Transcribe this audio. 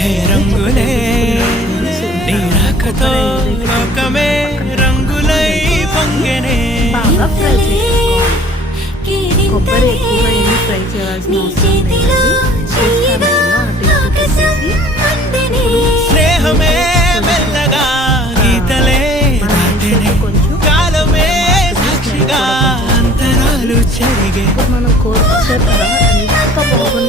హే రంగులే నీ రాకతో లోకమే రంగులై పొంగెనే. బాగా ఫ్రై చేసుకోవాలి. కొబ్బరి ఎక్కువగా ఏమి ఫ్రై చేయాల్సిన అవసరం లేదు. స్నేహమే మెల్లగా గీతలే దాటెనే. కాలమే సాక్షిగా అంతరాలు చెరిగే. మనం కోరుకుంటే ఎంత బాగుంది.